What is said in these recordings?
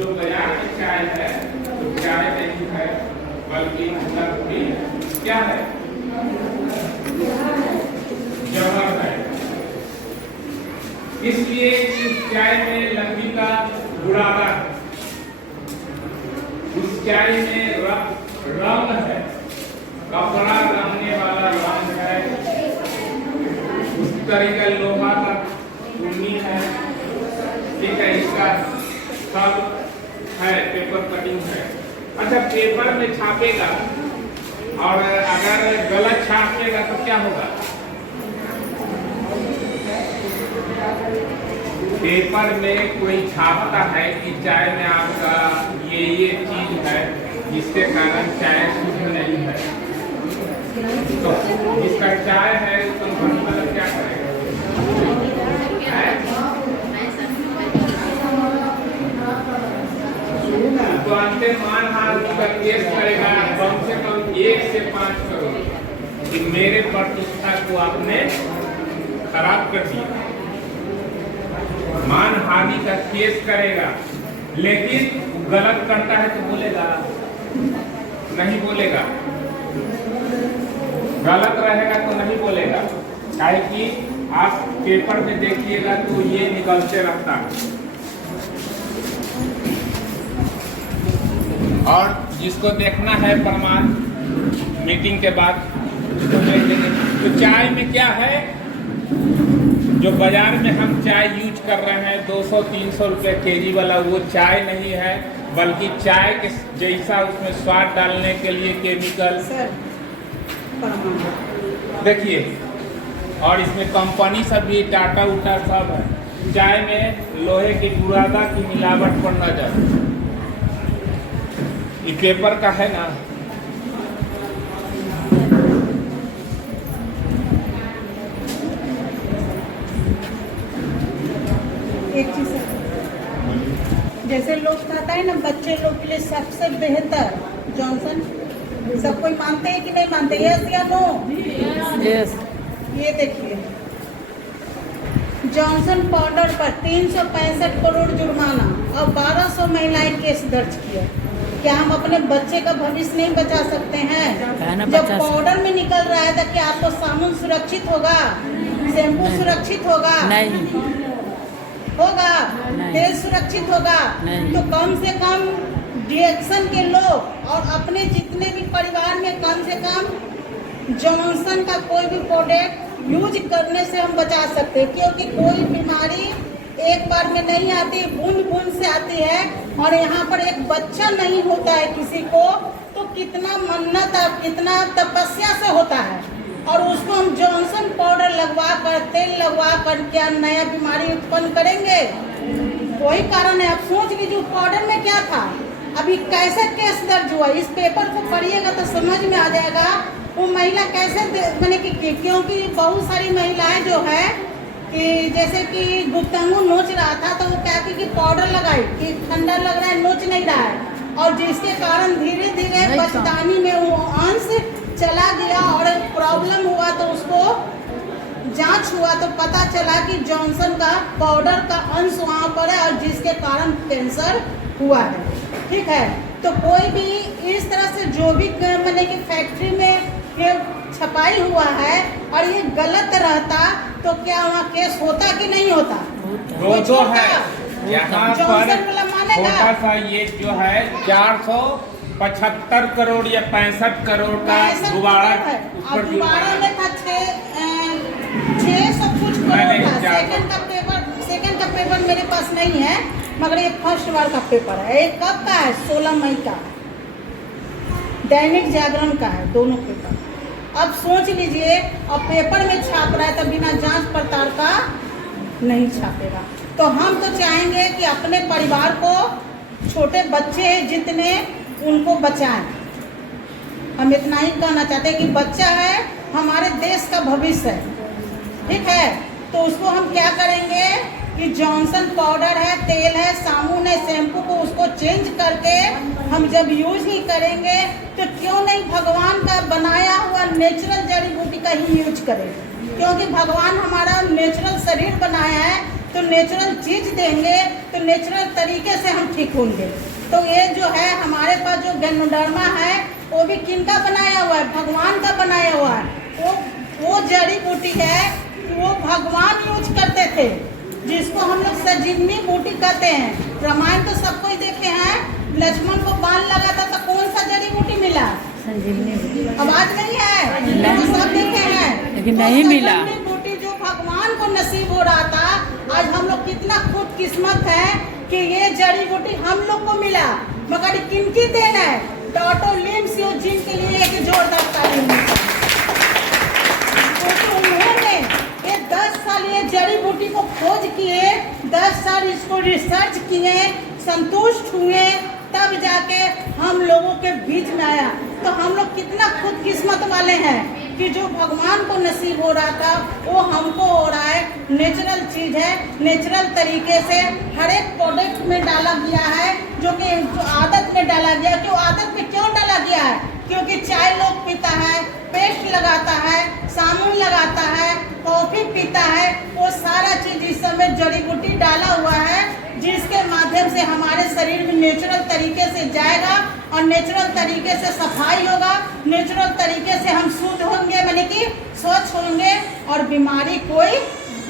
जो बाजार में चाय है तो चाय नहीं है, बल्कि लकड़ी क्या है, जहर है। इसलिए इस चाय में लकड़ी का बुरादा है, उस चाय में रंग है, कपड़ा रंगने वाला रंग है, उस तरीका लोहा का उन्नी है, ठीक है, इसका सब है, पेपर कटिंग है। अच्छा, पेपर में छापेगा और अगर गलत छापेगा तो क्या होगा? पेपर में कोई छापता है कि चाय में आपका ये चीज है, जिसके कारण चाय शुद्ध नहीं है, तो जिसका चाय है उसको मतलब क्या करेगा? तो अंत मानहानि का केस करेगा कम से कम 1 से 5 करोड़ कि मेरे प्रतिष्ठा को आपने खराब कर दिया, मानहानि का केस करेगा। लेकिन गलत करता है तो बोलेगा नहीं, बोलेगा गलत रहेगा तो नहीं बोलेगा, काहे कि आप पेपर में देखिएगा तो ये निकलते रहता है। और जिसको देखना है प्रमाण मीटिंग के बाद उसको देख लेंगे। तो चाय में क्या है, जो बाजार में हम चाय यूज कर रहे हैं 200-300 रुपये केजी वाला, वो चाय नहीं है, बल्कि चाय के जैसा उसमें स्वाद डालने के लिए केमिकल देखिए, और इसमें कंपनी सब भी टाटा उटा सब है। चाय में लोहे की बुरादा की मिलावट पर नजर, ये पेपर का है ना, एक चीज जैसे लोग कहता है ना, बच्चे लोग के लिए सबसे बेहतर जॉनसन, सब कोई मानते हैं कि नहीं मानते? यस या नो? यस। ये देखिए, जॉनसन पाउडर पर 365 करोड़ जुर्माना और 1200 महिलाएं केस दर्ज किया। क्या हम अपने बच्चे का भविष्य नहीं बचा सकते हैं? जब पाउडर में निकल रहा है तो क्या आपको साबुन सुरक्षित होगा, शैम्पू सुरक्षित होगा? नहीं होगा। नहीं। तेल सुरक्षित होगा? नहीं। तो कम से कम रिएक्शन के लोग और अपने जितने भी परिवार में कम से कम जॉनसन का कोई भी प्रोडक्ट यूज करने से हम बचा सकते हैं, क्योंकि कोई बीमारी एक बार में नहीं आती, बूंद बूंद से आती है। और यहाँ पर एक बच्चा नहीं होता है किसी को, तो कितना मन्नत और कितना तपस्या से होता है, और उसको हम जॉनसन पाउडर लगवा कर, तेल लगवा कर क्या नया बीमारी उत्पन्न करेंगे? वही कारण है। आप सोच लीजिए पाउडर में क्या था, अभी कैसे केस दर्ज हुआ। इस पेपर को पढ़िएगा तो समझ में आ जाएगा वो महिला कैसे मैंने कि क्योंकि बहुत सारी महिलाएं जो है कि जैसे कि गुप्तांगू नोच रहा था तो वो क्या कि पाउडर लगाई कि ठंडा लग रहा है, नोच नहीं रहा है, और जिसके कारण धीरे धीरे बचदानी में वो अंश चला गया और प्रॉब्लम हुआ, तो उसको जांच हुआ तो पता चला कि जॉनसन का पाउडर का अंश वहाँ पर है और जिसके कारण कैंसर हुआ है। ठीक है, तो कोई भी इस तरह से जो भी मैंने कि फैक्ट्री में छपाई हुआ है और ये गलत रहता तो क्या वहाँ केस होता कि नहीं होता? तो है यहाँ पर छोटा सा ये जो है 475 करोड़ या 65 करोड़ का गुब्बारा में था 600 कुछ करोड़ था। सेकंड का पेपर मेरे पास नहीं है, मगर ये फर्स्ट बार का पेपर है। ये कब का है? 16 मई का, दैनिक जागरण का है, दोनों पेपर। अब सोच लीजिए, और पेपर में छाप रहा है तो बिना जांच पड़ताल का नहीं छापेगा। तो हम तो चाहेंगे कि अपने परिवार को, छोटे बच्चे हैं जितने, उनको बचाएं। हम इतना ही कहना चाहते हैं कि बच्चा है हमारे देश का भविष्य है। ठीक है, तो उसको हम क्या करेंगे कि जॉनसन पाउडर है, तेल है, साबुन है, शैम्पू को उसको चेंज करके हम जब यूज ही करेंगे तो क्यों नहीं भगवान का बनाया हुआ नेचुरल जड़ी बूटी का ही यूज करें, क्योंकि भगवान हमारा नेचुरल शरीर बनाया है तो नेचुरल चीज देंगे तो नेचुरल तरीके से हम ठीक होंगे। तो ये जो है हमारे पास जो गैनोडर्मा है वो भी किनका बनाया हुआ है? भगवान का बनाया हुआ है। वो जड़ी बूटी है कि वो भगवान यूज करते थे, जिसको हम लोग संजीवनी बूटी कहते हैं। रामायण तो सबको ही देखे हैं, लक्ष्मण को बाण लगा था तो कौन सा जड़ी बूटी मिला? संजीवनी। आवाज नहीं है, तो सब देखे हैं लेकिन तो नहीं मिला। संजीवनी बूटी जो भगवान को नसीब हो रहा था, आज हम लोग कितना खुशकिस्मत है कि ये जड़ी बूटी हम लोग को मिला। मगर किनकी देन है? डॉक्टर लिम सियो जिनके लिए एक जोरदार ताली मिलता है। उन्होंने ये 10 साल ये जड़ी बूटी को खोज किए, 10 साल इसको रिसर्च किए, संतुष्ट हुए, तब जाके हम लोगों के बीच में आया। तो हम लोग कितना खुदकिस्मत वाले हैं कि जो भगवान को नसीब हो रहा था वो हमको हो रहा है। नेचुरल चीज है, नेचुरल तरीके से हर एक प्रोडक्ट में डाला गया है, जो कि आदत में डाला गया। क्यों आदत में क्यों डाला गया है? क्योंकि चाय लोग पीता है, पेस्ट लगाता है, साबुन लगाता है, कॉफी पीता है, वो सारा चीज इस समय जड़ी बूटी डाला हुआ है, जिसके माध्यम से हमारे शरीर में नेचुरल तरीके से जाएगा और नेचुरल तरीके से सफाई होगा, नेचुरल तरीके से हम शुद्ध होंगे, माने कि स्वच्छ होंगे और बीमारी कोई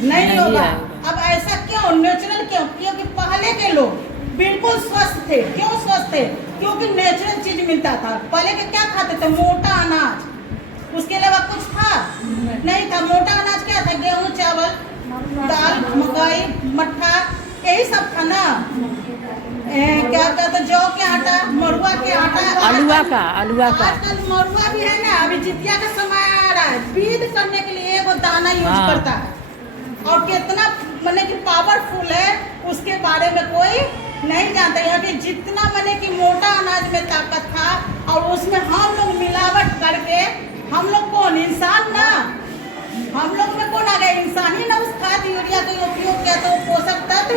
नहीं होगा। अब ऐसा क्यों? नेचुरल क्यों? क्योंकि पहले के लोग बिल्कुल स्वस्थ थे। क्यों स्वस्थ थे? क्योंकि नेचुरल चीज मिलता था। पहले के क्या खाते थे? मोटा अनाज, उसके अलावा कुछ था नहीं था। मोटा अनाज क्या था? गेहूं, चावल, दाल, मकई, मट्ठा, यही सब था ना। क्या कहते? जौ के आटा, मरुआ के आटा, आलुआ का आजकल मरुआ भी है ना। अभी जितिया का समय आ रहा है, बीज करने के लिए वो दाना यूज करता है और कितना माने कि पावरफुल है उसके बारे में कोई नहीं जानता। यहाँ कि जितना माने कि मोटा अनाज में ताकत था और उसमें हम लोग मिलावट करके, हम लोग कौन? इंसान ना, हम लोग में कौन आ गया? इंसान ही ना। उस खाद यूरिया का उपयोग किया तो पोषक तत्व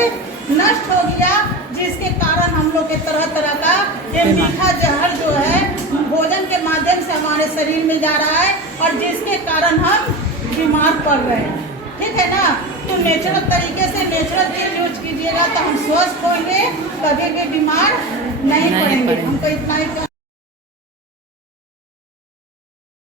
नष्ट हो गया, जिसके कारण हम लोग के तरह तरह का ये मीठा जहर जो है भोजन के माध्यम से हमारे शरीर में जा रहा है और जिसके कारण हम बीमार पड़ रहे हैं। ठीक है ना। तो नेचुरल तरीके से नेचुरल चीज यूज कीजिएगा तो हम स्वस्थ होंगे, कभी भी बीमार नहीं पड़ेंगे। हमको इतना ही